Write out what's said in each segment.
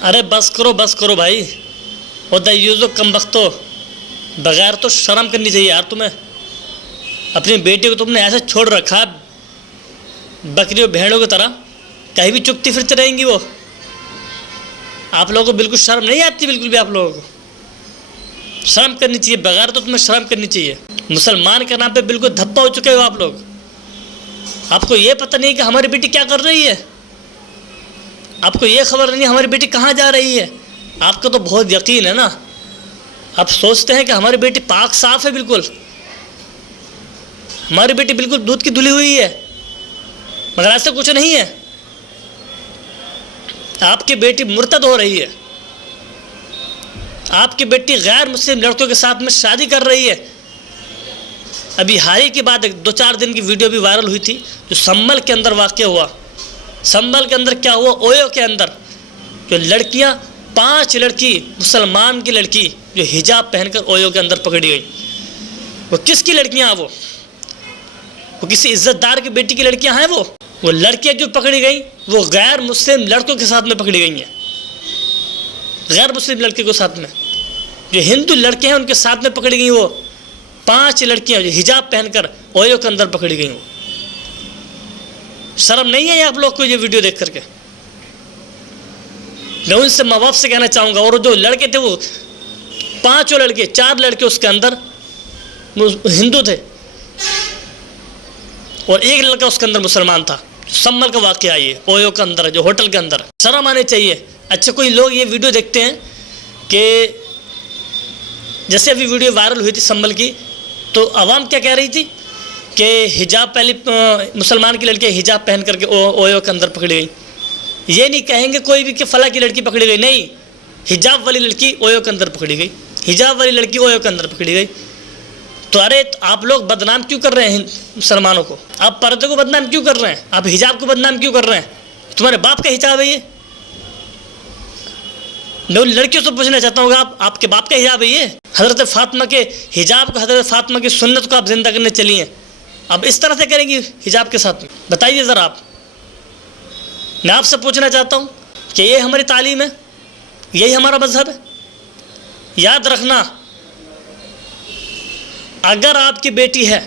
ارے بس کرو بھائی، اور دیوزو کم بختو، بغیر تو شرم کرنی چاہیے یار تمہیں۔ اپنی بیٹی کو تم نے ایسے چھوڑ رکھا بکریوں بھیڑوں کی طرح، کہیں بھی چپتی پھرتے رہیں گی وہ۔ آپ لوگوں کو بالکل شرم نہیں آتی، بالکل بھی آپ لوگوں کو شرم کرنی چاہیے، بغیر تو تمہیں شرم کرنی چاہیے۔ مسلمان کے نام پہ بالکل دھپا ہو چکے ہو آپ لوگ۔ آپ کو یہ پتہ نہیں کہ ہماری بیٹی کیا کر رہی ہے، آپ کو یہ خبر نہیں ہماری بیٹی کہاں جا رہی ہے۔ آپ کو تو بہت یقین ہے نا، آپ سوچتے ہیں کہ ہماری بیٹی پاک صاف ہے، بالکل ہماری بیٹی بالکل دودھ کی دھلی ہوئی ہے، مگر ایسا کچھ نہیں ہے۔ آپ کی بیٹی مرتد ہو رہی ہے، آپ کی بیٹی غیر مسلم لڑکوں کے ساتھ میں شادی کر رہی ہے۔ ابھی حال ہی کی بات ہے، 2-4 دن کی ویڈیو بھی وائرل ہوئی تھی، جو سنبل کے اندر واقع ہوا۔ سنبل کے اندر کیا ہوا، اویو کے اندر جو لڑکیاں 5 لڑکی مسلمان کی لڑکی جو حجاب پہن کر اویو کے اندر پکڑی گئی۔ وہ کس کی لڑکیاں ہیں؟ وہ کسی عزت دار کی بیٹی کی لڑکیاں ہیں۔ وہ لڑکیاں جو پکڑی گئیں وہ غیر مسلم لڑکوں کے ساتھ میں پکڑی گئی ہیں، غیر مسلم لڑکے کے ساتھ میں، جو ہندو لڑکے ہیں ان کے ساتھ میں پکڑی گئیں۔ وہ 5 لڑکیاں جو حجاب پہن کر اویو کے اندر پکڑی گئیں۔ شرم نہیں ہے آپ لوگ کو یہ ویڈیو دیکھ کر کے؟ میں ان سے ماں باپ سے کہنا چاہوں گا، اور جو لڑکے تھے وہ 5 لڑکے 4 لڑکے اس کے اندر ہندو تھے اور 1 لڑکا اس کے اندر مسلمان تھا۔ سنبل کا واقعہ ہے یہ، اویو کے اندر جو ہوٹل کے اندر۔ شرم آنے چاہیے۔ اچھا کوئی لوگ یہ ویڈیو دیکھتے ہیں کہ جیسے ابھی ویڈیو وائرل ہوئی تھی سنبل کی، تو عوام کیا کہہ رہی تھی کہ حجاب پہلی مسلمان کی لڑکی حجاب پہن کر کے اویو کے اندر پکڑی گئی۔ یہ نہیں کہیں گے کوئی بھی کہ فلاں کی لڑکی پکڑی گئی، نہیں، حجاب والی لڑکی اویو کے اندر پکڑی گئی، حجاب والی لڑکی اویو کے اندر پکڑی گئی۔ تو ارے آپ لوگ بدنام کیوں کر رہے ہیں مسلمانوں کو؟ آپ پردے کو بدنام کیوں کر رہے ہیں؟ آپ حجاب کو بدنام کیوں کر رہے ہیں؟ تمہارے باپ کا حجاب ہے یہ؟ میں ان لڑکیوں سے پوچھنا چاہتا ہوں، آپ کے باپ کا حجاب ہے یہ؟ حضرت فاطمہ کے حجاب کو، حضرت فاطمہ کی سنت کو آپ زندہ کرنے چلی ہیں، اب اس طرح سے کریں گی حجاب کے ساتھ میں؟ بتائیے ذرا آپ۔ میں آپ سے پوچھنا چاہتا ہوں کہ یہ ہماری تعلیم ہے، یہی ہمارا مذہب ہے؟ یاد رکھنا، اگر آپ کی بیٹی ہے،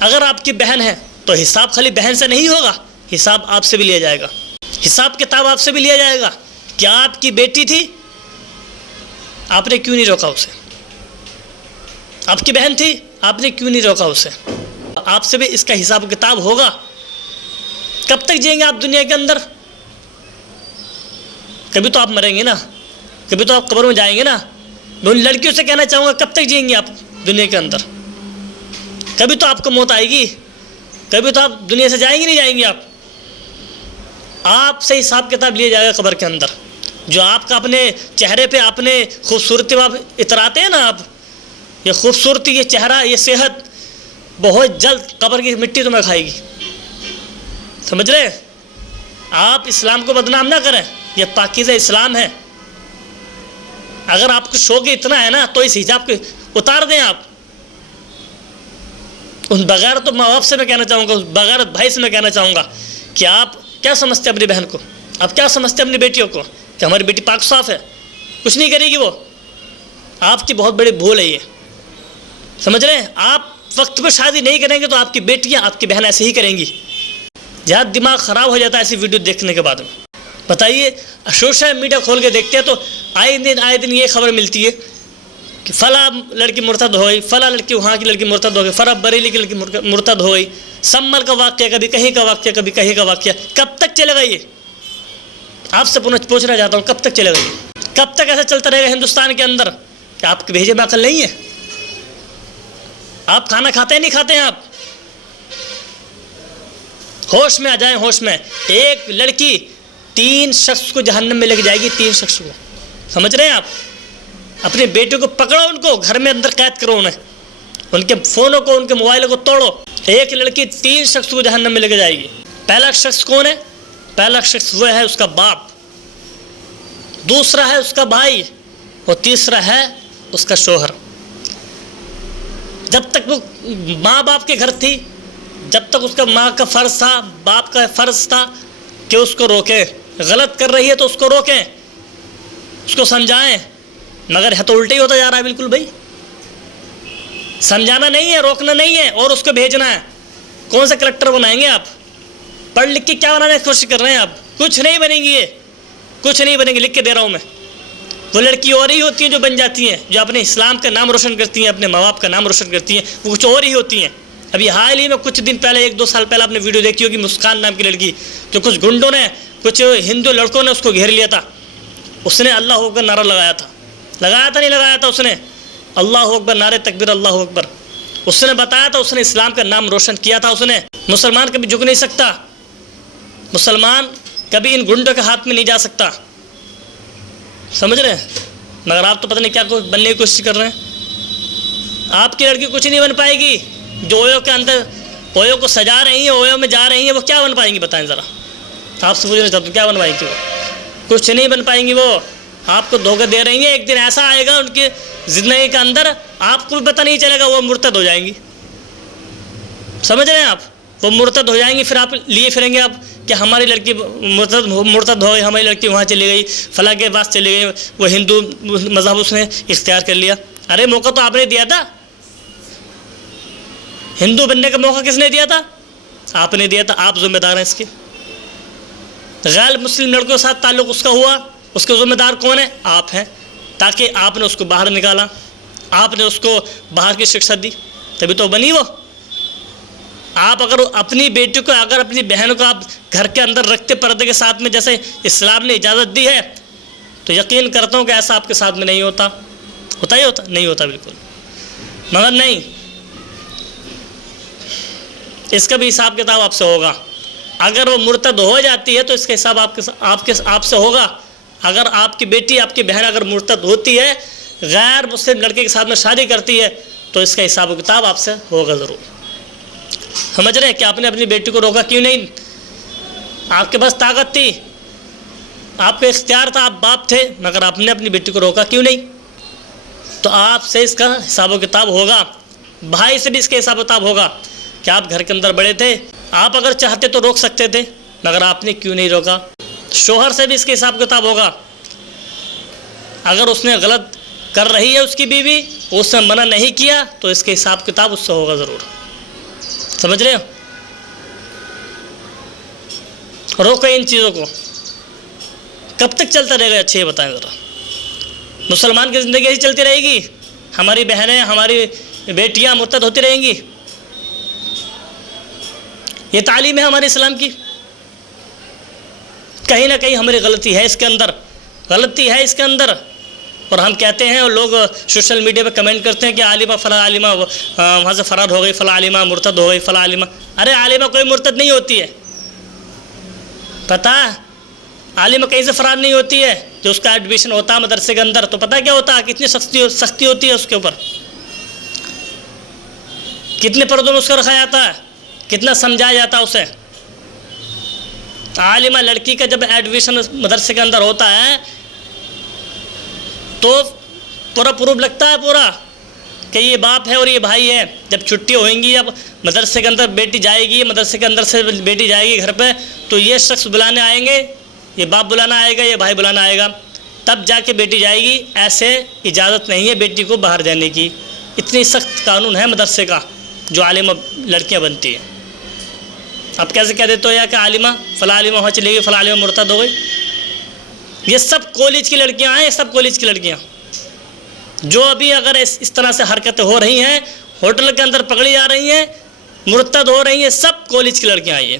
اگر آپ کی بہن ہے، تو حساب خالی بہن سے نہیں ہوگا، حساب آپ سے بھی لیا جائے گا، حساب کتاب آپ سے بھی لیا جائے گا۔ کیا آپ کی بیٹی تھی، آپ نے کیوں نہیں روکا اسے؟ آپ کی بہن تھی، آپ نے کیوں نہیں روکا اسے؟ آپ سے بھی اس کا حساب کتاب ہوگا۔ کب تک جئیں گے آپ دنیا کے اندر؟ کبھی تو آپ مریں گے نا، کبھی تو آپ قبر میں جائیں گے نا۔ میں ان لڑکیوں سے کہنا چاہوں گا، کب تک جئیں گے آپ دنیا کے اندر؟ کبھی تو آپ کو موت آئے گی، کبھی تو آپ دنیا سے جائیں گے، نہیں جائیں گے آپ سے حساب کتاب لیا جائے گا قبر کے اندر۔ جو آپ کا اپنے چہرے پہ اپنے خوبصورتی آپ اتراتے ہیں نا، آپ یہ خوبصورتی، یہ چہرہ، یہ صحت، بہت جلد قبر کی مٹی تمہیں کھائے گی، سمجھ رہے؟ آپ اسلام کو بدنام نہ کریں، یہ پاکیزہ اسلام ہے۔ اگر آپ کو شوق اتنا ہے نا تو اس حجاب کو اتار دیں آپ۔ ان بغیر تو ماں باپ سے میں کہنا چاہوں گا، بغیر بھائی سے میں کہنا چاہوں گا کہ آپ کیا سمجھتے ہیں اپنی بہن کو، آپ کیا سمجھتے ہیں اپنی بیٹیوں کو کہ ہماری بیٹی پاک صاف ہے، کچھ نہیں کرے گی وہ؟ آپ کی بہت بڑی بھول ہے یہ، سمجھ رہے ہیں؟ آپ وقت پہ شادی نہیں کریں گے تو آپ کی بیٹیاں، آپ کی بہن ایسے ہی کریں گی۔ جہاں دماغ خراب ہو جاتا ہے ایسی ویڈیو دیکھنے کے بعد میں۔ بتائیے، سوشل میڈیا کھول کے دیکھتے ہیں تو آئے دن یہ خبر ملتی ہے کہ فلاں لڑکی مرتد ہو گئی، فلاں لڑکی وہاں کی لڑکی مرتد ہو گئی، فلاں بریلی کی لڑکی مرتد ہو گئی۔ سنبل کا واقعہ، کبھی کہیں کا واقعہ، کبھی کہیں کا واقعہ۔ کب تک چلے گا یہ؟ آپ سے پوچھنا چاہتا ہوں، کب تک چلے گا یہ؟ کب تک ایسا چلتا رہے گا ہندوستان کے اندر؟ کہ آپ کے بھیجے میں عقل نہیں ہے؟ آپ کھانا کھاتے ہیں نہیں کھاتے ہیں؟ آپ ہوش میں آ جائیں، ہوش میں۔ ایک لڑکی 3 شخص کو جہنم میں لے کے جائے گی، 3 شخص کو، سمجھ رہے ہیں آپ؟ اپنے بیٹے کو پکڑو، ان کو گھر میں اندر قید کرو، ان کے فونوں کو، ان کے موبائلوں کو توڑو۔ ایک لڑکی 3 شخص کو جہنم میں لے کے جائے گی۔ پہلا شخص کون ہے؟ پہلا شخص وہ ہے اس کا باپ، دوسرا ہے اس کا بھائی، اور تیسرا ہے اس کا شوہر۔ جب تک وہ ماں باپ کے گھر تھی، جب تک اس کا ماں کا فرض تھا، باپ کا فرض تھا کہ اس کو روکیں، غلط کر رہی ہے تو اس کو روکیں، اس کو سمجھائیں، مگر ہے تو الٹا ہی ہوتا جا رہا ہے بالکل بھائی. سمجھانا نہیں ہے، روکنا نہیں ہے، اور اس کو بھیجنا ہے. کون سا کلیکٹر بنائیں گے آپ؟ پڑھ لکھ کے کیا بنانے کی کوشش کر رہے ہیں آپ؟ کچھ نہیں بنے گی، یہ کچھ نہیں بنے گی، لکھ کے دے رہا ہوں میں. وہ لڑکی اور ہی ہوتی ہیں جو بن جاتی ہیں، جو اپنے اسلام کا نام روشن کرتی ہیں، اپنے ماں باپ کا نام روشن کرتی ہیں، وہ کچھ اور ہی ہوتی ہیں. ابھی حال ہی میں کچھ دن پہلے، 1-2 سال پہلے آپ نے ویڈیو دیکھی ہوگی، مسکان نام کی لڑکی، جو کچھ گنڈوں نے، کچھ ہندو لڑکوں نے اس کو گھیر لیا تھا. اس نے اللہ اکبر نعرہ لگایا تھا نہیں لگایا تھا؟ اس نے اللہ اکبر، نعرے تکبیر، اللہ اکبر. اس نے بتایا تھا، اس نے اسلام کا نام روشن کیا تھا. اس نے مسلمان کبھی جھک نہیں سکتا، مسلمان کبھی ان گنڈوں کے ہاتھ میں نہیں جا سکتا. سمجھ رہے ہیں؟ مگر آپ تو پتہ نہیں کیا بننے کی کوشش کر رہے ہیں. آپ کی لڑکی کچھ نہیں بن پائے گی. جو اویو کے اندر اویو کو سجا رہی ہیں، اویو میں جا رہی ہیں، وہ کیا بن پائیں گی بتائیں ذرا؟ آپ سے پوچھنا چاہتا ہوں، کیا بن پائیں گی؟ وہ کچھ نہیں بن پائیں گی. وہ آپ کو دھوکہ دے رہی ہیں. ایک دن ایسا آئے گا ان کی زندگی کے اندر، آپ کو بھی پتہ نہیں چلے گا، وہ مرتد ہو جائیں گی. سمجھ رہے ہیں آپ؟ وہ مرتد ہو جائیں گی، پھر آپ لیے پھریں گے آپ کہ ہماری لڑکی مرتد ہو گئی، ہماری لڑکی وہاں چلی گئی، فلاں کے پاس چلی گئی، وہ ہندو مذہب اس نے اختیار کر لیا. ارے موقع تو آپ نے دیا تھا. ہندو بننے کا موقع کس نے دیا تھا؟ آپ نے دیا تھا. آپ ذمہ دار ہیں اس کے. غیر مسلم لڑکوں کے ساتھ تعلق اس کا ہوا، اس کے ذمہ دار کون ہیں؟ آپ ہیں. تاکہ آپ نے اس کو باہر نکالا، آپ نے اس کو باہر کی شکست دی، تبھی تو بنی وہ. آپ اگر اپنی بیٹی کو، اگر اپنی بہن کو آپ گھر کے اندر رکھتے پردے کے ساتھ میں، جیسے اسلام نے اجازت دی ہے، تو یقین کرتا ہوں کہ ایسا آپ کے ساتھ میں نہیں ہوتا. ہوتا ہی ہوتا؟ نہیں ہوتا بالکل. مگر نہیں، اس کا بھی حساب کتاب آپ سے ہوگا. اگر وہ مرتد ہو جاتی ہے تو اس کا حساب آپ سے ہوگا. اگر آپ کی بیٹی، آپ کی بہن اگر مرتد ہوتی ہے، غیر مسلم لڑکے کے ساتھ میں شادی کرتی ہے، تو اس کا حساب و کتاب آپ سے ہوگا ضرور. سمجھ رہے ہیں کہ آپ نے اپنی بیٹی کو روکا کیوں نہیں؟ آپ کے پاس طاقت تھی، آپ کا اختیار تھا، آپ باپ تھے، مگر آپ نے اپنی بیٹی کو روکا کیوں نہیں؟ تو آپ سے اس کا حساب و کتاب ہوگا. بھائی سے بھی اس کا حساب و کتاب ہوگا کہ آپ گھر کے اندر بڑے تھے، آپ اگر چاہتے تو روک سکتے تھے، مگر آپ نے کیوں نہیں روکا؟ شوہر سے بھی اس کے حساب کتاب ہوگا. اگر اس نے غلط کر رہی ہے اس کی بیوی، اس نے منع نہیں کیا، تو اس کے حساب کتاب اس سے ہوگا ضرور. سمجھ رہے ہو؟ روکو ان چیزوں کو. کب تک چلتا رہے گا؟ اچھا یہ بتائیں ذرا. مسلمان کی زندگی ایسی چلتی رہے گی؟ ہماری بہنیں، ہماری بیٹیاں مرتد ہوتی رہیں گی؟ یہ تعلیم ہے ہمارے اسلام کی؟ کہیں نہ کہیں ہماری غلطی ہے اس کے اندر، غلطی ہے اس کے اندر. اور ہم کہتے ہیں، اور لوگ سوشل میڈیا پہ کمنٹ کرتے ہیں کہ عالمہ فلاں عالمہ وہاں سے فرار ہو گئی، فلاں عالمہ مرتد ہو گئی، فلاں عالمہ. ارے عالمہ کوئی مرتد نہیں ہوتی ہے، پتہ؟ عالمہ کہیں سے فرار نہیں ہوتی ہے. جو اس کا ایڈمیشن ہوتا ہے مدرسے کے اندر، تو پتہ کیا ہوتا ہے؟ کتنی سختی ہوتی ہے اس کے اوپر، کتنے پردوں میں اس کو رکھا جاتا ہے، کتنا سمجھایا جاتا ہے اسے. عالمہ لڑکی کا جب ایڈمیشن مدرسے کے اندر ہوتا ہے تو پورا پروف لگتا ہے پورا کہ یہ باپ ہے اور یہ بھائی ہے. جب چھٹی ہوئیں گی، اب مدرسے کے اندر بیٹی جائے گی، مدرسے کے اندر سے بیٹی جائے گی گھر پہ، تو یہ شخص بلانے آئیں گے، یہ باپ بلانا آئے گا، یہ بھائی بلانا آئے گا، تب جا کے بیٹی جائے گی. ایسے اجازت نہیں ہے بیٹی کو باہر جانے کی. اتنی سخت قانون ہے مدرسے کا جو عالمہ لڑکیاں بنتی ہیں. اب کیسے کہہ دیتے ہو یا کہ عالمہ فلاں عالمہ وہاں چلے گئی، فلاں عالمہ مرتد ہو گئی؟ یہ سب کالج کی لڑکیاں ہیں، یہ سب کالج کی لڑکیاں جو ابھی اگر اس طرح سے حرکتیں ہو رہی ہیں، ہوٹل کے اندر پکڑی جا رہی ہیں، مرتد ہو رہی ہیں، سب کالج کی لڑکیاں آئی ہیں.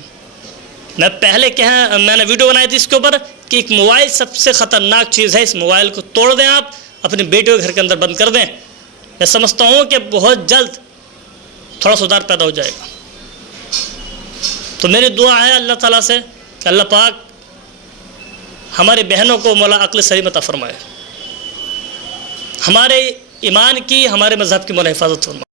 میں پہلے میں نے ویڈیو بنائی تھی اس کے اوپر کہ ایک موبائل سب سے خطرناک چیز ہے. اس موبائل کو توڑ دیں، آپ اپنی بیٹیوں کے گھر کے اندر بند کر دیں. میں سمجھتا ہوں کہ بہت جلد تھوڑا سدھار پیدا ہو جائے گا. تو میری دعا ہے اللہ تعالیٰ سے کہ اللہ پاک ہماری بہنوں کو مولا عقل سلیم عطا فرمائے، ہمارے ایمان کی، ہمارے مذہب کی مولا حفاظت فرمائے.